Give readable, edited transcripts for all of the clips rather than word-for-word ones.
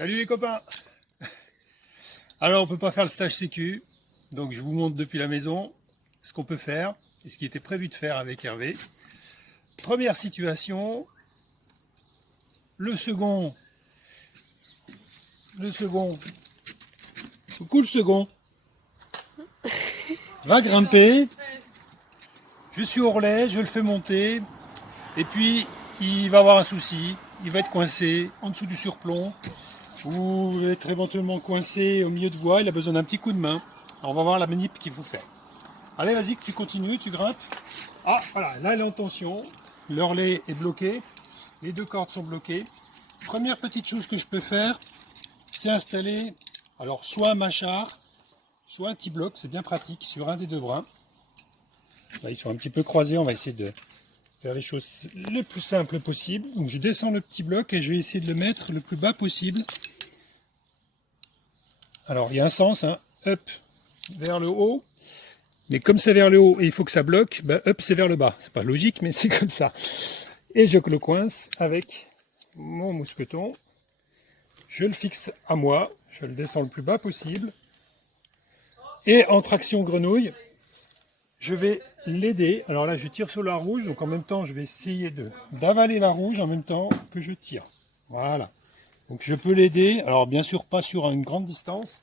Salut les copains. Alors on peut pas faire le stage sécu, donc je vous montre depuis la maison ce qu'on peut faire et ce qui était prévu de faire avec Hervé. Première situation, le second, coucou le second, va grimper, je suis au relais, je le fais monter et puis il va avoir un souci, il va être coincé en dessous du surplomb. Ou être éventuellement coincé au milieu de voie, il a besoin d'un petit coup de main. Alors on va voir la manip qu'il faut faire. Allez, vas-y, tu continues, tu grimpes. Ah, voilà, là elle est en tension. Le relais est bloqué. Les deux cordes sont bloquées. Première petite chose que je peux faire, c'est installer, alors soit un mâchard, soit un petit bloc, c'est bien pratique, sur un des deux brins. Là, ils sont un petit peu croisés, on va essayer de faire les choses le plus simple possible. Donc je descends le petit bloc et je vais essayer de le mettre le plus bas possible. Alors il y a un sens, hein, up vers le haut, mais comme c'est vers le haut et il faut que ça bloque, ben up c'est vers le bas. C'est pas logique, mais c'est comme ça. Et je le coince avec mon mousqueton. Je le fixe à moi, je le descends le plus bas possible. Et en traction grenouille, je vais l'aider. Alors là je tire sur la rouge, donc en même temps je vais essayer d'avaler la rouge en même temps que je tire. Voilà. Donc je peux l'aider, alors bien sûr pas sur une grande distance,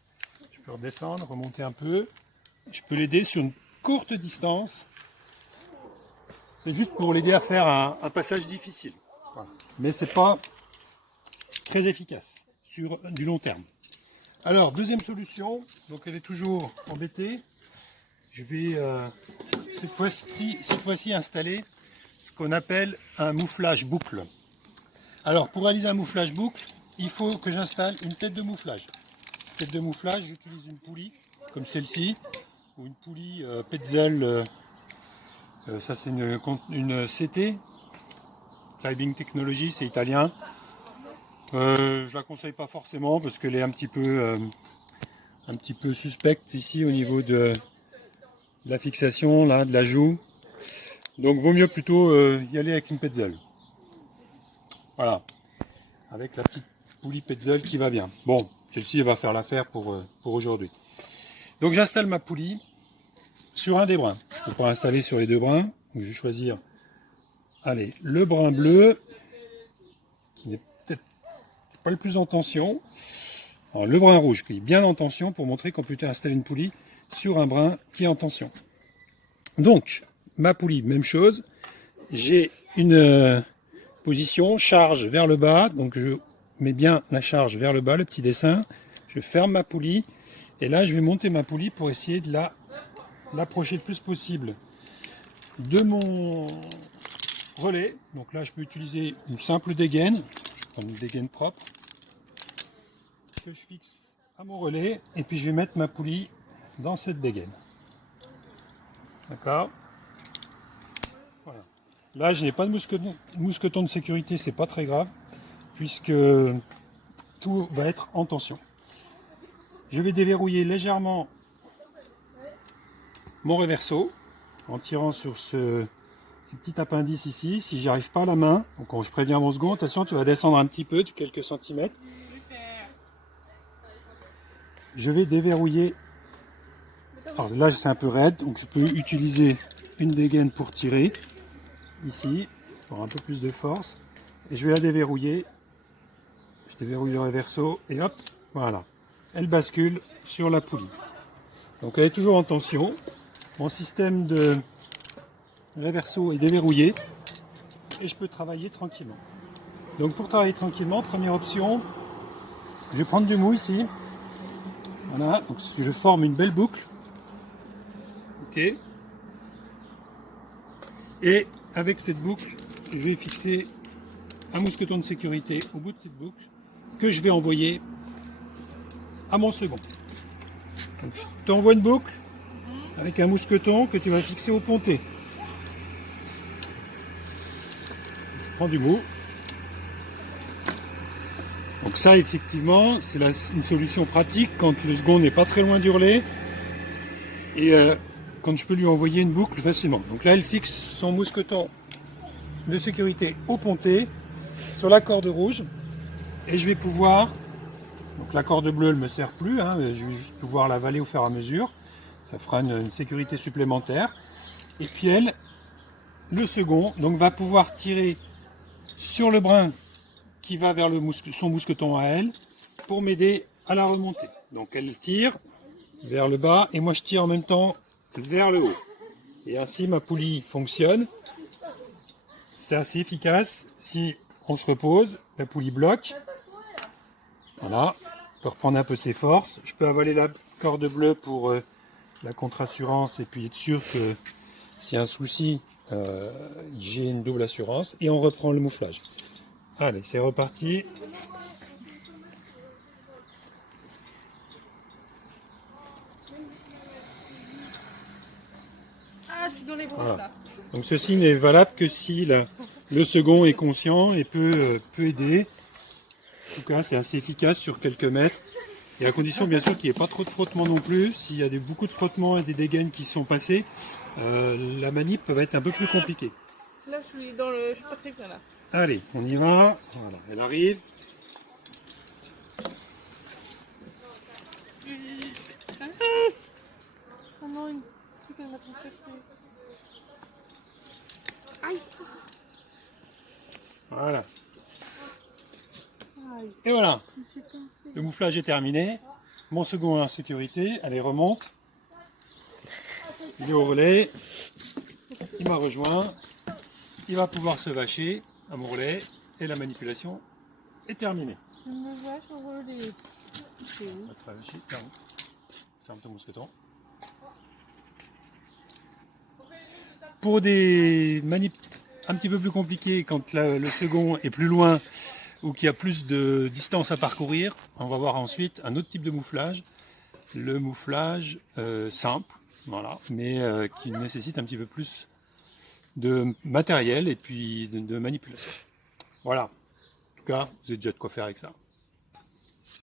je peux redescendre, remonter un peu, je peux l'aider sur une courte distance, c'est juste pour l'aider à faire un passage difficile, voilà. Mais c'est pas très efficace sur du long terme. Alors deuxième solution, donc elle est toujours embêtée, je vais cette fois-ci installer ce qu'on appelle un mouflage boucle. Alors pour réaliser un mouflage boucle, il faut que j'installe une tête de mouflage. Tête de mouflage, j'utilise une poulie comme celle-ci, ou une poulie Petzl, ça c'est une CT, Climbing Technology, c'est italien. Je la conseille pas forcément parce qu'elle est un petit peu suspecte ici au niveau de la fixation, là, de la joue. Donc vaut mieux plutôt y aller avec une Petzl. Voilà, avec la petite poulie Petzl qui va bien. Bon, celle-ci va faire l'affaire pour aujourd'hui. Donc j'installe ma poulie sur un des brins. Je ne peux pas installer sur les deux brins. Donc je vais choisir, allez, le brin bleu, qui n'est peut-être pas le plus en tension. Alors, le brin rouge, qui est bien en tension, pour montrer qu'on peut installer une poulie sur un brin qui est en tension. Donc, ma poulie, même chose. J'ai une position, charge vers le bas, donc je mets bien la charge vers le bas, le petit dessin, je ferme ma poulie, et là je vais monter ma poulie pour essayer de l'approcher le plus possible de mon relais. Donc là je peux utiliser une simple dégaine, je prends une dégaine propre, que je fixe à mon relais, et puis je vais mettre ma poulie dans cette dégaine. D'accord ? Voilà. Là, je n'ai pas de mousqueton de sécurité, c'est pas très grave, puisque tout va être en tension. Je vais déverrouiller légèrement mon reverso en tirant sur ce petit appendice ici. Si j'y arrive pas à la main, donc je préviens mon second, attention, tu vas descendre un petit peu de quelques centimètres. Je vais déverrouiller. Alors là, c'est un peu raide, donc je peux utiliser une dégaine pour tirer. Ici, pour un peu plus de force, et je vais la déverrouiller. Je déverrouille le reverso et hop, voilà, elle bascule sur la poulie. Donc elle est toujours en tension. Mon système de reverso est déverrouillé et je peux travailler tranquillement. Donc pour travailler tranquillement, première option, je vais prendre du mou ici. Voilà, donc je forme une belle boucle. Ok. Et avec cette boucle, je vais fixer un mousqueton de sécurité au bout de cette boucle que je vais envoyer à mon second. Donc, je t'envoie une boucle avec un mousqueton que tu vas fixer au pontet. Je prends du mou. Donc ça, effectivement, c'est une solution pratique quand le second n'est pas très loin du relais et quand je peux lui envoyer une boucle facilement. Donc là, elle fixe son mousqueton de sécurité au pontet sur la corde rouge et je vais pouvoir Donc la corde bleue, elle ne me sert plus, hein, je vais juste pouvoir l'avaler au fur et à mesure. Ça fera une sécurité supplémentaire. Et puis elle, le second, donc va pouvoir tirer sur le brin qui va vers son mousqueton à elle pour m'aider à la remonter. Donc elle tire vers le bas et moi je tire en même temps vers le haut. Et ainsi ma poulie fonctionne. C'est assez efficace. Si on se repose, la poulie bloque. Voilà, je peux reprendre un peu ses forces. Je peux avaler la corde bleue pour la contre-assurance et puis être sûr que s'il y a un souci, j'ai une double assurance. Et on reprend le mouflage. Allez, c'est reparti. Ah, je suis dans les branches Voilà. là. Donc ceci n'est valable que si le second est conscient et peut aider. En tout cas, c'est assez efficace sur quelques mètres. Et à condition bien sûr qu'il n'y ait pas trop de frottement non plus. S'il y a beaucoup de frottements et des dégaines qui sont passés, la manip peut être un peu plus compliquée. Là, je suis pas très bien là. Allez, on y va. Voilà, elle arrive. Oh non, une truc elle m'a transpercé. Aïe. Voilà. Aïe, Et voilà, je me suis pincée. le mouflage est terminé. Mon second est en sécurité. Allez, remonte. Il est au relais. Il m'a rejoint. Il va pouvoir se vacher à mon relais. Et la manipulation est terminée. Je me vois sur le relais. C'est où? On va te faire vacher. Ferme. Ferme ton mousqueton. Pour des manips un petit peu plus compliquées, quand le second est plus loin ou qu'il y a plus de distance à parcourir, on va voir ensuite un autre type de mouflage. Le mouflage simple, voilà, mais qui nécessite un petit peu plus de matériel et puis de manipulation. Voilà. En tout cas, vous avez déjà de quoi faire avec ça.